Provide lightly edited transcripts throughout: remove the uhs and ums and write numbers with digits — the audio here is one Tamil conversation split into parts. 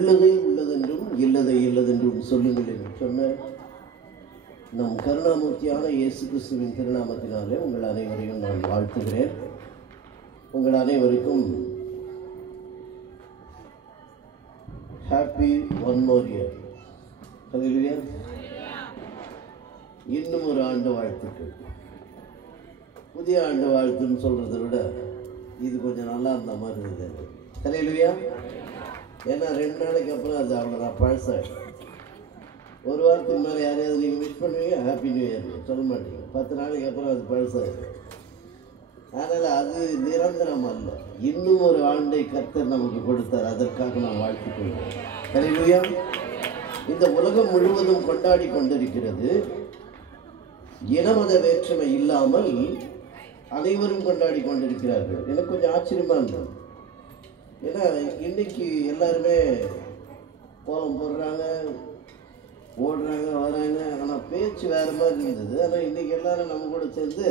உள்ளதை உள்ளதென்றும் இல்லதை இல்லதென்றும் சொல்லுங்கள் என்று சொன்ன நம் கருணாமூர்த்தியான இயேசு கிறிஸ்துவின் திருநாமத்தினாலே உங்கள் அனைவரையும் நான் வாழ்த்துகிறேன். உங்கள் அனைவருக்கும் ஹாப்பி ஒன் மோர் இயர். ஹல்லேலூயா. இன்னும் ஒரு ஆண்டு வாழ்த்துக்கள். புதிய ஆண்டு வாழ்த்துன்னு சொல்கிறத விட இது கொஞ்சம் நல்லா இருந்த மாதிரி இருந்தது. ஹல்லேலூயா. ஏன்னா 2 நாளைக்கு அப்புறம் அது அவ்வளோதான், பழசாயிடும். ஒரு வாரத்துக்கு மேலே யாரையாவது நீங்கள் விஷ் பண்ணுவீங்க, ஹாப்பி நியூ இயர் சொல்ல மாட்டீங்க. 10 நாளைக்கு அப்புறம் அது பழசாயிடும். அதனால் அது நிரந்தரம் அல்ல. இன்னும் ஒரு ஆண்டை கர்த்தர் நமக்கு கொடுத்தார். அதற்காக நாம் வாழ்த்துக் கொள்வோம். ஹல்லேலூயா. இந்த உலகம் முழுவதும் கொண்டாடி கொண்டிருக்கிறது. இனமத வேற்றுமை இல்லாமல் அனைவரும் கொண்டாடி கொண்டிருக்கிறார்கள். எனக்கு கொஞ்சம் ஆச்சரியமாக இருந்தது. ஏன்னா இன்னைக்கு எல்லாருமே கோலம் போடுறாங்க, ஓடுறாங்க, வராங்க. ஆனால் பேச்சு வேறு மாதிரி இருந்தது. ஆனால் இன்றைக்கி எல்லோரும் நம்ம கூட சேர்ந்து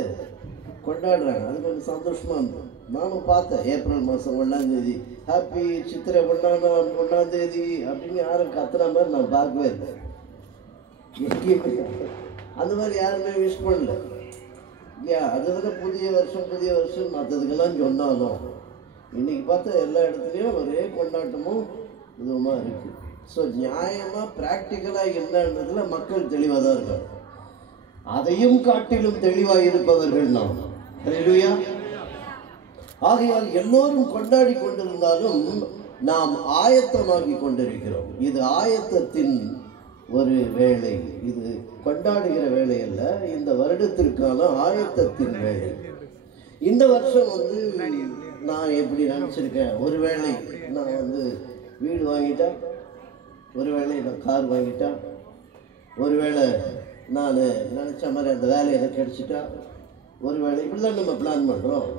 கொண்டாடுறாங்க. அது கொஞ்சம் சந்தோஷமாக இருந்தது. நானும் பார்த்தேன். ஏப்ரல் மாதம் 1ஆம் தேதி ஹாப்பி, சித்திரை 1ஆம் தேதி அப்படின்னு யாரும் கத்துற மாதிரி நான் பார்க்கவே இல்லை. அந்த மாதிரி யாருமே விஷ் பண்ணல. இல்லையா? அதுதானே புதிய வருஷம் மற்றதுக்கெல்லாம் சொன்னாலும் இன்றைக்கி பார்த்தா எல்லா இடத்துலையும் ஒரே கொண்டாட்டமும் இதுவுமா இருக்குது. ஸோ நியாயமாக ப்ராக்டிக்கலாக என்னன்றதுல மக்கள் தெளிவாக தான் இருக்காங்க. அதையும் காட்டிலும் தெளிவாக இருப்பவர்கள் நாம். ஹல்லேலூயா. ஆகையால் எல்லோரும் கொண்டாடி கொண்டிருந்தாலும் நாம் ஆயத்தமாகி கொண்டிருக்கிறோம். இது ஆயத்தத்தின் ஒரு வேலை. இது கொண்டாடுகிற வேலை அல்ல, இந்த வருடத்திற்கான ஆயத்தத்தின் வேலை. இந்த வருஷம் நான் எப்படி நினச்சிருக்கேன், ஒருவேளை நான் வீடு வாங்கிட்டேன், ஒருவேளை நான் கார் வாங்கிட்டேன், ஒருவேளை நான் நினச்ச மாதிரி அந்த வேலை எனக்கு கிடச்சிட்டா, ஒருவேளை இப்படி தான் நம்ம பிளான் பண்ணுறோம்.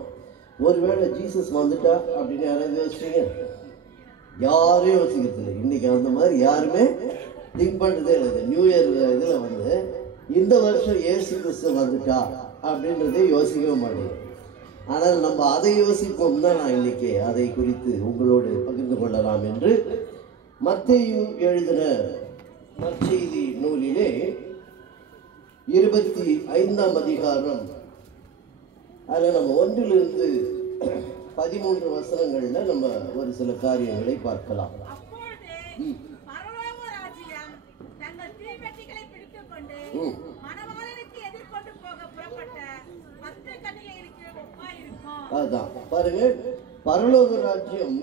ஒருவேளை ஜீசஸ் வந்துட்டா அப்படின்னு யாராவது யோசிச்சிங்க? யாரும் யோசிக்கிறது இல்லை. இன்றைக்கி அந்த மாதிரி யாருமே திங்க் பண்ணுறதே இல்லை. நியூ இயர் இதில் இந்த வருஷம் இயேசு கிறிஸ்து வந்துட்டா அப்படின்றதே யோசிக்கவே மாட்டேங்குது. ஆனால் நம்ம அதை யோசிப்போம் தான் நான் இன்னைக்கு அதை குறித்து உங்களோடு பகிர்ந்து கொள்ளலாம் என்று மத்தேயு எழுதின நற்செய்தி நூலிலே 25ஆம் அதிகாரம், அதில் நம்ம 1லிருந்து 13 வசனங்களில் நம்ம ஒரு சில காரியங்களை பார்க்கலாம். அதான் பாருங்க, பரலோக ராஜ்யம்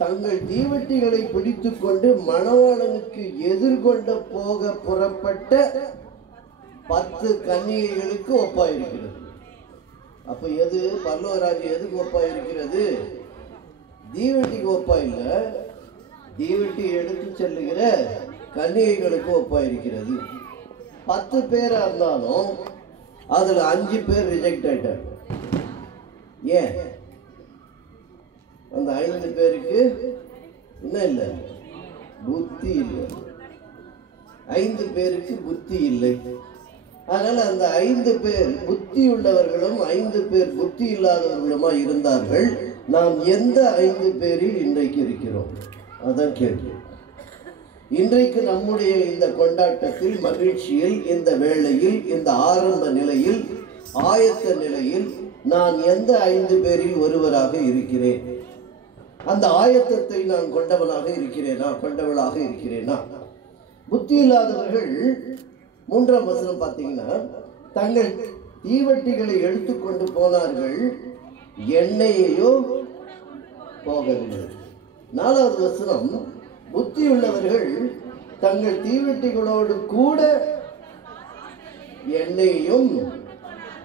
தங்கள் தீவட்டிகளை பிடித்துக் கொண்டு மணவாளனுக்கு எதிர்கொண்ட போக புறப்பட்ட 10 கன்னிகைகளுக்கு ஒப்பாயிருக்கிறது. அப்ப எது பரலோக ராஜ்யம் எதுக்கு ஒப்பாயிருக்கிறது? தீவட்டிக்கு ஒப்பா இல்ல, தீவட்டி எடுத்து செல்லுகிற கன்னிகைகளுக்கு ஒப்பாயிருக்கிறது. 10 பேரா இருந்தாலும் அதுல 5 பேர் ரிஜெக்ட் ஆயிட்டாங்க. ஏன்? அந்த 5 பேருக்கு என்ன இல்லை? புத்தி இல்லை. 5 பேருக்கு புத்தி இல்லை. அதனால அந்த 5 பேர் புத்தி உள்ளவர்களும் 5 பேர் புத்தி இல்லாதவர்களுமா இருந்தார்கள். நாம் எந்த 5 பேரில் இன்றைக்கு இருக்கிறோம்? அதான் கேள்வி. இன்றைக்கு நம்முடைய இந்த கொண்டாட்டத்தில், மகிழ்ச்சியில், இந்த வேளையில், இந்த ஆரம்ப நிலையில், ஆயத்த நிலையில் நான் எந்த 5 பேரில் ஒருவராக இருக்கிறேன்? அந்த ஆயத்தத்தை நான் கொண்டவனாக இருக்கிறேனா, கொண்டவளாக இருக்கிறேனா? புத்தி இல்லாதவர்கள் 3ஆம் வசனம் பார்த்தீங்கன்னா, தங்கள் தீவட்டிகளை எடுத்துக்கொண்டு போனார்கள், எண்ணெயையோ போகவில்லை. 4வது வசனம், புத்தி உள்ளவர்கள் தங்கள் தீவட்டிகளோடு கூட எண்ணெயையும்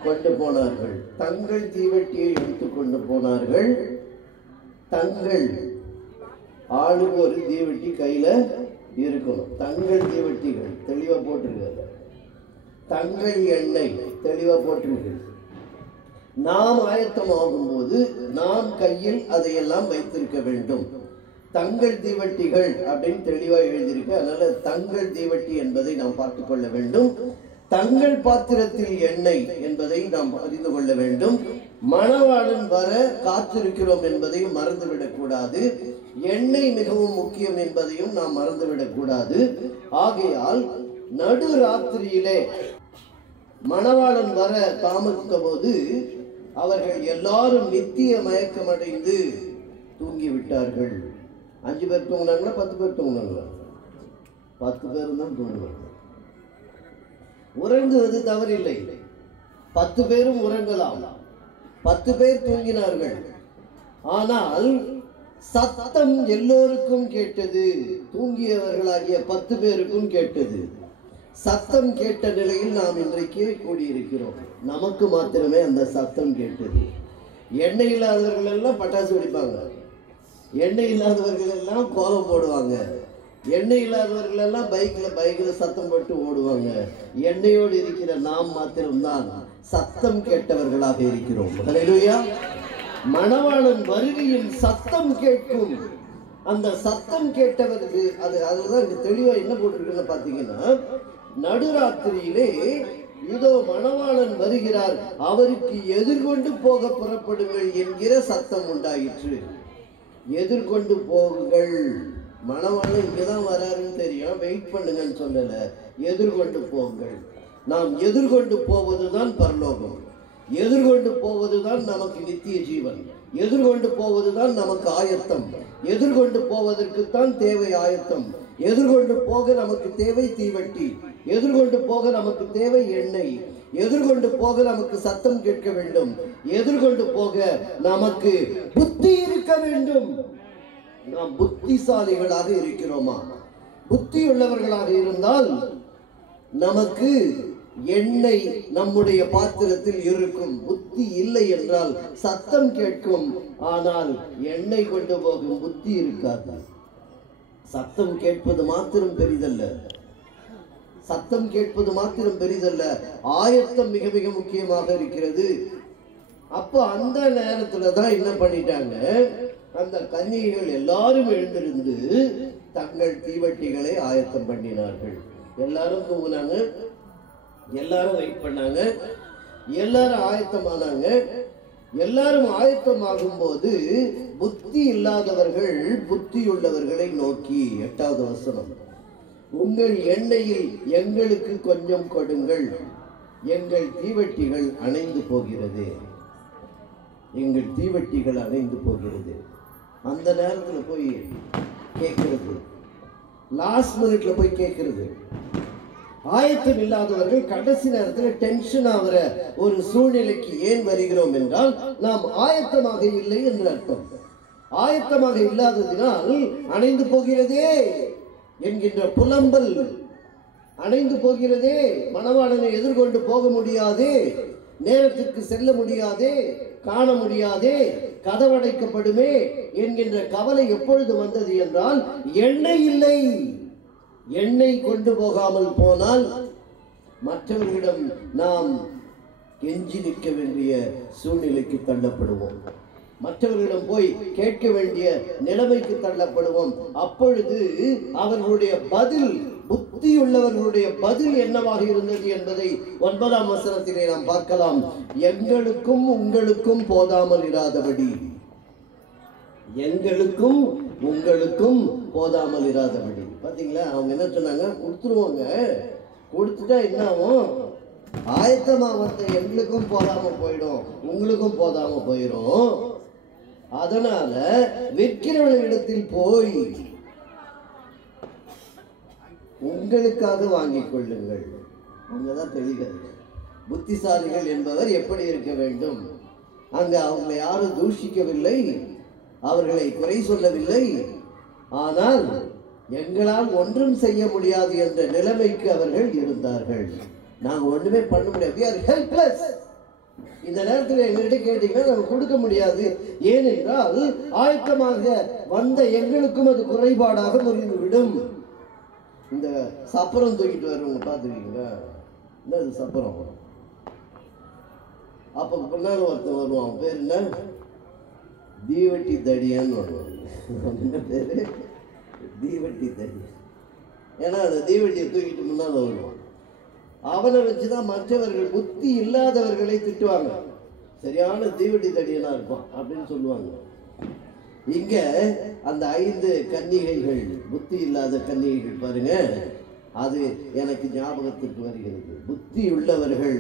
கொண்டு போனார்கள். தங்கள் தீவட்டியை எடுத்துக்கொண்டு போனார்கள். தங்கள் ஆளுக்கு ஒரு தீவட்டி கையில இருக்கணும். தங்கள் தீவட்டிகள் தெளிவா போட்டிருக்கிறது. தங்கள் எண்ணெய் தெளிவா போட்டிருக்கிறது. நாம் ஆயத்தமாகும் போது நாம் கையில் அதையெல்லாம் வைத்திருக்க வேண்டும். தங்கள் தீவட்டிகள் அப்படின்னு தெளிவா எழுதியிருக்கு. அதனால தங்கள் தீவட்டி என்பதை நாம் பார்த்துக் கொள்ள வேண்டும். தங்கள் பாத்திரத்தில் எண்ணெய் என்பதை நாம் அறிந்து கொள்ள வேண்டும். மணவாளன் வர காத்திருக்கிறோம் என்பதையும் மறந்துவிடக் கூடாது. எண்ணெய் மிகவும் முக்கியம் என்பதையும் நாம் மறந்துவிடக் கூடாது. ஆகையால் நடு ராத்திரியிலே மணவாளன் வர தாமதித்த போது அவர்கள் எல்லாரும் நித்திய மயக்கமடைந்து தூங்கிவிட்டார்கள். 5 பேர் தூங்கினாங்களா 10 பேர் தூங்கினாங்களா? 10 பேரும் தான் தூங்குவாங்க. உறங்குவது தவறில்லை, 10 பேரும் உறங்கலாம். 10 பேர் தூங்கினார்கள். ஆனால் சத்தம் எல்லோருக்கும் கேட்டது. தூங்கியவர்களாகிய 10 பேருக்கும் கேட்டது. சத்தம் கேட்ட நிலையில் நாம் இன்றைக்கு கூடியிருக்கிறோம். நமக்கு மாத்திரமே அந்த சத்தம் கேட்டது. எண்ணெய் இல்லாதவர்கள் எல்லாம் பட்டாசு வெடிப்பாங்க, எண்ணெய் இல்லாதவர்கள் எல்லாம் கோலம் போடுவாங்க, எண்ணெய் இல்லாதவர்கள் எல்லாம் பைக்கில் சத்தம் போட்டு ஓடுவாங்க. எண்ணெயோடு இருக்கிற நாம் மாத்திரம்தான் சத்தம் கேட்டவர்களாக இருக்கிறோம். ஹல்லேலூயா. மணவாளன் வருகையின் சத்தம் கேட்கும். அந்த சத்தம் கேட்டவருக்கு அதுதான் தெளிவா என்ன போட்டிருக்குன்னு பார்த்தீங்கன்னா, நடுராத்திரியிலே இதோ மணவாளன் வருகிறார், அவருக்கு எதிர்கொண்டு போக புறப்படுங்கள் என்கிற சத்தம் உண்டாயிற்று. எதிர்கொண்டு போகுங்கள். மணவாளன் இங்கதான் வராருன்னு தெரியும், வெயிட் பண்ணுங்கன்னு சொல்லல, எதிர்கொண்டு போங்கள். நாம் எதிர்கொண்டு போவதுதான் பரலோகம், எதிர்கொண்டு போவதுதான் நமக்கு நித்திய ஜீவன், எதிர்கொண்டு போவதுதான் நமக்கு ஆயத்தம். எதிர்கொண்டு போவதற்குத்தான் தேவை ஆயத்தம். எதிர்கொண்டு போக நமக்கு தேவை தீவட்டி, எதிர்கொண்டு போக நமக்கு தேவை எண்ணெய், எதிர்கொண்டு போக நமக்கு சத்தம் கேட்க வேண்டும், எதிர்கொண்டு போக நமக்கு புத்தி இருக்க வேண்டும். நாம் புத்திசாலிகளாக இருக்கிறோமா? புத்தி உள்ளவர்களாக இருந்தால் நமக்கு எண்ணெய் நம்முடைய பாத்திரத்தில் இருக்கும். புத்தி இல்லை என்றால் சத்தம் கேட்கும், ஆனால் எண்ணெய் கொண்டு போகும் புத்தி இருக்காது. சத்தம் கேட்பது மாத்திரம் பெரிதல்ல, சத்தம் கேட்பது மாத்திரம் பெரிதல்ல, ஆயத்தம் மிக மிக முக்கியமாக இருக்கிறது. அப்ப அந்த நேரத்துல தான் என்ன பண்ணிட்டாங்க, அந்த கன்னிகைகள் எல்லாரும் எழுந்திருந்து தங்கள் தீவட்டிகளை ஆயத்தம் பண்ணினார்கள். எல்லாரும் தூங்கினாங்க, எல்லாரும் வெயிட் பண்ணாங்க, எல்லாரும் ஆயத்தமானாங்க. எல்லாரும் ஆயத்தமாகும் போது புத்தி இல்லாதவர்கள் புத்தி உள்ளவர்களை நோக்கி, 8வது வசனம், உங்கள் எண்ணெயில் எங்களுக்கு கொஞ்சம் கொடுங்கள், எங்கள் தீவட்டிகள் அணைந்து போகிறது, எங்கள் தீவட்டிகள் அணைந்து போகிறது. அந்த நேரத்தில் போய் கேட்கிறது, லாஸ்ட் மினிட்ல போய் கேட்கிறது. ஆயத்தம் இல்லாதவர்கள் கடைசி நேரத்தில் டென்ஷன் ஆகிற ஒரு சூழ்நிலைக்கு ஏன் வருகிறோம் என்றால், நாம் ஆயத்தமாக இல்லை என்று அர்த்தம். ஆயத்தமாக இல்லாததினால் அணைந்து போகிறதே என்கின்ற புலம்பல், அணைந்து போகிறதே, மணவாளனை எதிர்கொண்டு போக முடியாதே, நேரத்திற்கு செல்ல முடியாதே, காண முடியாதே, கதவடைக்கப்படுமே என்கின்ற கவலை எப்பொழுது வந்தது என்றால், எண்ணெய் இல்லை. எண்ணெய் கொண்டு போகாமல் போனால் மற்றவர்களிடம் நாம் கெஞ்சி நிற்க வேண்டிய சூழ்நிலைக்கு தள்ளப்படுவோம், மற்றவர்களிடம் போய் கேட்க வேண்டிய நிலைமைக்கு தள்ளப்படுவோம். அப்பொழுது அவர்களுடைய பதில், புத்தியுள்ளவர்களுடைய பதில் என்னவாக இருந்தது என்பதை 9ஆம் வசனத்திலே நாம் பார்க்கலாம். எங்களுக்கும் உங்களுக்கும் போதாமல் இராதபடி, எங்களுக்கும் உங்களுக்கும் போதாமல் இராதபடி. பாத்தீங்களா, அவங்க என்ன சொன்னாங்க, கொடுத்துருவாங்க, கொடுத்துட்டா என்ன ஆகும், ஆயத்தமா வந்த எங்களுக்கும் போதாம போயிடும், உங்களுக்கும் போதாம போயிடும். அதனால விற்கிறவர்களிடத்தில் போய் உங்களுக்காக வாங்கிக் கொள்ளுங்கள். அங்கதான் தெளிகிறது. புத்திசாலிகள் என்பவர் எப்படி இருக்க வேண்டும்? அங்க அவங்களை யாரும் தூஷிக்கவில்லை, அவர்களை குறை சொல்லவில்லை. ஆனால் எங்களால் ஒன்றும் செய்ய முடியாது என்ற நிலைமைக்கு அவர்கள் இருந்தார்கள். நாங்க ஒண்ணுமே பண்ண முடியாது, we are helpless. இந்த நேரத்தில் எங்கள்கிட்ட கேட்டீங்கன்னா நாங்க கொடுக்க முடியாது. ஏனென்றால் ஆயத்தமாக வந்த எங்களுக்கும் அது குறைபாடாக முடிந்துவிடும். இந்த சப்பரம் தூக்கிட்டு வரவங்க பார்த்துருக்கீங்களா? என்ன சப்பரம்? அப்ப பின்னால ஒருத்தன் வருவான், பேர் என்ன, தீவட்டி தடியான்னு வருவாங்க. என்ன பேரு? தீவட்டி தடி. ஏன்னா அந்த தீவட்டியை தூக்கிட்டு முன்னால வருவான். அவனை வச்சுதான் மற்றவர்கள் புத்தி இல்லாதவர்களை திட்டுவாங்க. சரியான தீவட்டி தடியனா இருப்பான் அப்படின்னு சொல்லுவாங்க. இங்க அந்த 5 கன்னிகைகள், புத்தி இல்லாத கன்னிகைகள் பாருங்க, அது எனக்கு ஞாபகத்திற்கு வருகிறது. புத்தி உள்ளவர்கள்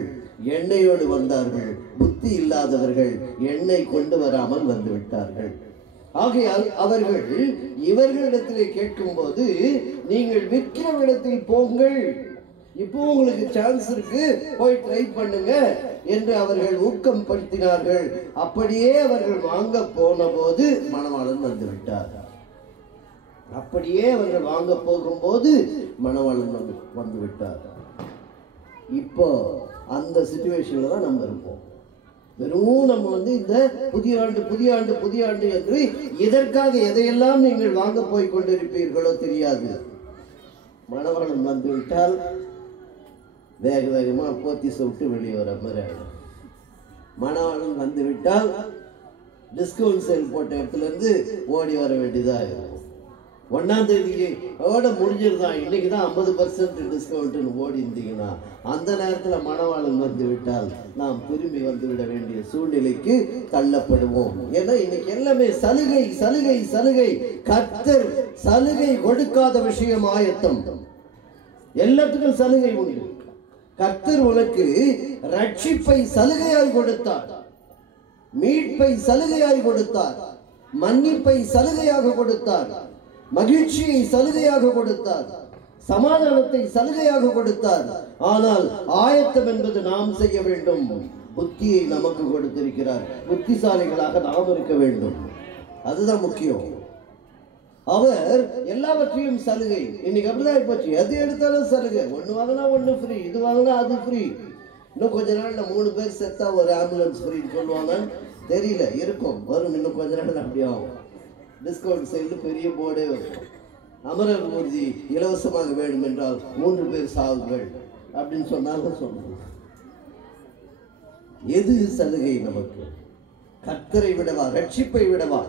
எண்ணெயோடு வந்தார்கள், புத்தி இல்லாதவர்கள் எண்ணெய் கொண்டு வராமல் வந்து விட்டார்கள். ஆகையால் அவர்கள் இவர்களிடத்திலே கேட்கும் போது, நீங்கள் விற்கிறவரிடத்தில் போங்கள், இப்போ உங்களுக்கு சான்ஸ் இருக்கு, போய் ட்ரை பண்ணுங்க என்று அவர்கள் ஊக்கம் படுத்தினார்கள். அப்படியே அவர்கள் வாங்க போன போது மணவாளன் வந்து விட்டார். அப்படியே அவர்கள் வாங்க போகும்போது மணவாளன் வந்து விட்டார். இப்போ அந்த சிச்சுவேஷன்ல தான் நம்ம இருப்போம். வெறும் நம்ம இந்த புதிய ஆண்டு புதிய ஆண்டு புதிய ஆண்டு என்று இதற்காக எதையெல்லாம் நீங்கள் வாங்க போய் கொண்டிருப்பீர்களோ தெரியாது. மணவாளன் வந்து விட்டால் வேக வேகமா போத்தி விட்டு வெளியே வர மாதிரி ஆயிடும். மணவாளன் வந்து விட்டால் டிஸ்கவுண்ட் சேல் போட்ட இடத்துல இருந்து ஓடி வர வேண்டியதா இருக்கும். 1ஆம் தேதிக்கு ஓட முடிஞ்சிருந்தான், இன்னைக்கு தான் 50% டிஸ்கவுண்ட்னு ஓடி இருந்தீங்கன்னா அந்த நேரத்தில் மணவாளன் வந்து விட்டால் நாம் திரும்பி வந்துவிட வேண்டிய சூழ்நிலைக்கு தள்ளப்படுவோம். ஏன்னா இன்னைக்கு எல்லாமே சலுகை சலுகை சலுகை. கர்த்தர் சலுகை கொடுக்காத விஷயம் ஆயத்தம். எல்லாத்துக்கும் சலுகை உண்டு. கர்த்தர் உனக்கு ரட்சிப்பை சலுகையாய் கொடுத்தார், மீட்பை சலுகையாய் கொடுத்தார், மன்னிப்பை சலுகையாக கொடுத்தார், மகிழ்ச்சியை சலுகையாக கொடுத்தார், சமாதானத்தை சலுகையாக கொடுத்தார். ஆனால் ஆயத்தம் என்பது நாம் செய்ய வேண்டும். புத்தியை நமக்கு கொடுத்திருக்கிறார். புத்திசாலிகளாக நாம் இருக்க வேண்டும். அதுதான் முக்கியம். அவர் எல்லாவற்றையும் சலுகை. இன்னைக்கு அப்படிதான் போச்சு, எது எடுத்தாலும் சலுகை. ஒன்று வாங்கினா ஒன்று ஃப்ரீ, இது வாங்கினா அது ஃப்ரீ. இன்னும் கொஞ்ச நாள்ல 3 பேர் செத்தா ஒரு ஆம்புலன்ஸ் ஃப்ரீன்னு சொல்லுவாங்க, தெரியல, இருக்கும், வரும். இன்னும் கொஞ்ச நாள் அப்படி ஆகும். டிஸ்கவுண்ட் சைடு பெரிய போர்டே வரும், அமரர் ஊர்தி இலவசமாக வேண்டும் என்றால் 3 பேர் சாவுகள் அப்படின்னு சொன்னாலும் சொல்லணும். எது சலுகை நமக்கு? கர்த்தரை விடவா, ரட்சிப்பை விடவா?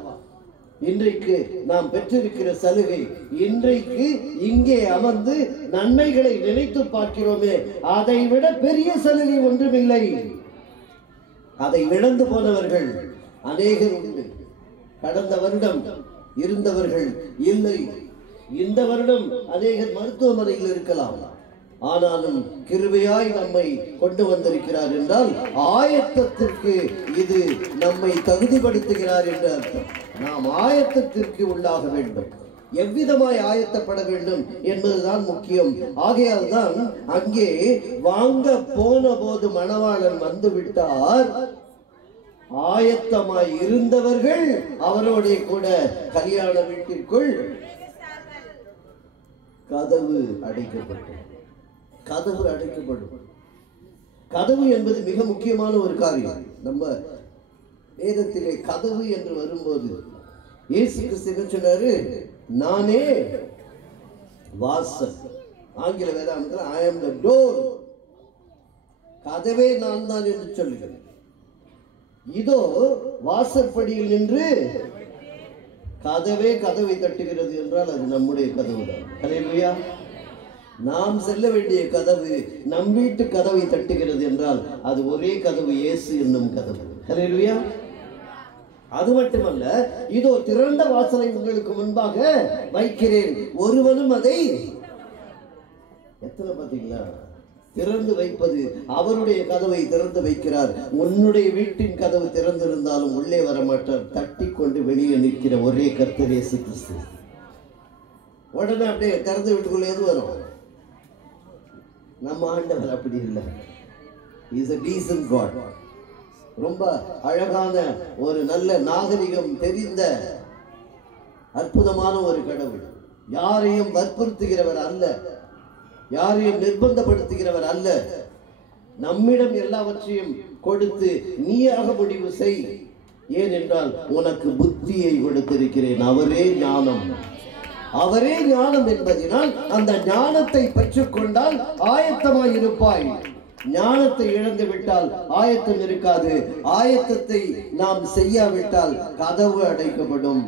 இன்றைக்கு நாம் பெற்றிருக்கிற சலுகை, இன்றைக்கு இங்கே அமர்ந்து நன்மைகளை நினைத்து பார்க்கிறோமே, அதை விட பெரிய சலுகை ஒன்றுமில்லை. அதை இழந்து போனவர்கள் அநேகர் உண்டு. கடந்த வருடம் இருந்தவர்கள் இல்லை, இந்த வருடம் அநேகர் மருத்துவமனையில் இருக்கலாம். ஆனாலும் கிருபையாய் நம்மை கொண்டு வந்திருக்கிறார் என்றால் ஆயத்தத்திற்கு இது நம்மை தகுதிப்படுத்துகிறார் என்று அர்த்தம். நாம் ஆயத்தத்திற்கு உள்ளாக வேண்டும். எவ்விதமாய் ஆயத்தப்பட வேண்டும் என்பதுதான் முக்கியம். ஆகையால் தான் அங்கே வாங்க போன போது மணவாளன் வந்து விட்டார். ஆயத்தமாய் இருந்தவர்கள் அவரோட கூட கல்யாண வீட்டிற்குள் கதவு அடைக்கப்பட்டது. கதவு அடைக்கப்படும். கதவு என்பது மிக முக்கியமான ஒரு காரியம். நம்ம வேதத்திலே கதவு என்று வரும்போது இயேசு கிறிஸ்து என்ன சொன்னாரு? நானே வாசல். ஆங்கில வேதாந்தத்தில் I am the door. கதவே நான் தான் என்று சொல்லுகிறேன். இதோ வாசற்படியில் நின்று கதவே கதவை தட்டுகிறது என்றால் அது நம்முடைய கதவு தான். ஹல்லேலூயா. நாம் செல்ல வேண்டிய கதவு நம் வீட்டு கதவை தட்டுகிறது என்றால் அது ஒரே கதவு, இயேசு என்னும் கதவு. ஹல்லேலூயா. அது மட்டுமல்ல, இதோ திறந்த வாசலை உங்களுக்கு முன்பாக வைக்கிறேன், ஒருவனும் அதை எத்தனை பார்த்தீங்களா? திறந்து வைப்பது. அவருடைய கதவை திறந்து வைக்கிறார். உன்னுடைய வீட்டின் கதவு திறந்திருந்தாலும் உள்ளே வர மாட்டார். தட்டி கொண்டு வெளியே நிற்கிற ஒரே கர்த்தர் இயேசு கிறிஸ்து. உடனே அப்படியே திறந்து வீட்டுக்குள்ளே எது வரும்? நம்ம ஆண்டவர் அப்படி இல்லை. He is a decent God. ரொம்ப அழகான ஒரு நல்ல நாகரிகம் தெரிந்த அற்புதமான ஒரு கடவுள். யாரையும் வற்புறுத்துகிறவர் அல்ல, யாரையும் நிர்பந்தப்படுத்துகிறவர் அல்ல. நம்மிடம் எல்லாவற்றையும் கொடுத்து நீயாக முடிவு செய். ஏனென்றால் உனக்கு புத்தியை கொடுத்திருக்கிறேன். அவரே ஞானம். அவரே ஞானம் என்பதனால் அந்த ஞானத்தை பெற்றுக்கொண்டால் ஆயத்தமாய் இருப்பாய். ஞானத்தை இழந்து விட்டால் ஆயத்தம் இருக்காது. ஆயத்தத்தை நாம் செய்யாவிட்டால் கதவு அடைக்கப்படும்.